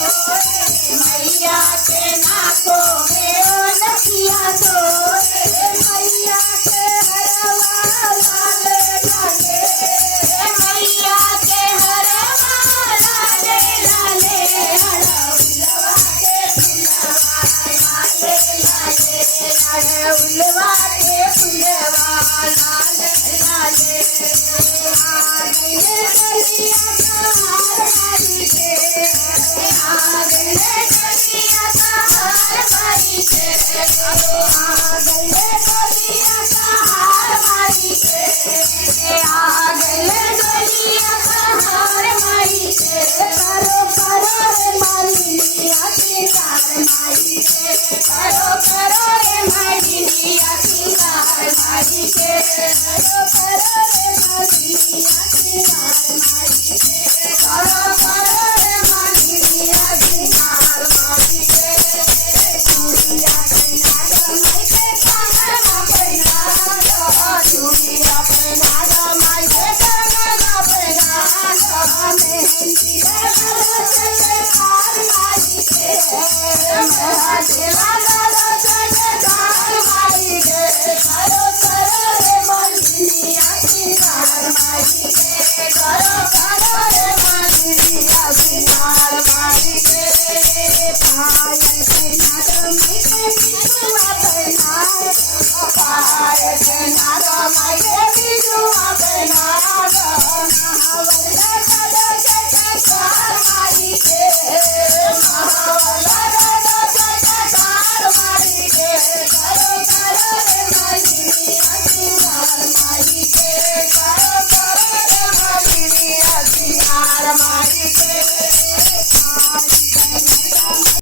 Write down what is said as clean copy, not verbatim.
मैया के नाको में ओ नथिया सोए मैया के हरवा लाले लाले मैया के हरवा लाले लाले अड़उलवा के फुलवा लाले लाले अड़उलवा के फुलवा लाले लाले आ गइले कलिया कहार माई के आ गइले कलिया कहार माई के आ गइले कलिया कहार माई के आ गइले कलिया कहार माई के करो करो रे मालिनिया सिंगार माई के करो रे मालिनिया सिंगार माई के करो रे मालिनिया सिंगार माई के करो रे मालिनिया सिंगार माई के चूड़िया पहना दो माई के कंगना पहना दो चूड़िया पहना दो माई के कंगना पहना दो मेहंदी लगा दो जयकार माई के मेहंदी लगा दो जयकार माई के करो रे मालिनिया सिंगार माई के करो रे मालिनिया सिंगार माई के पायल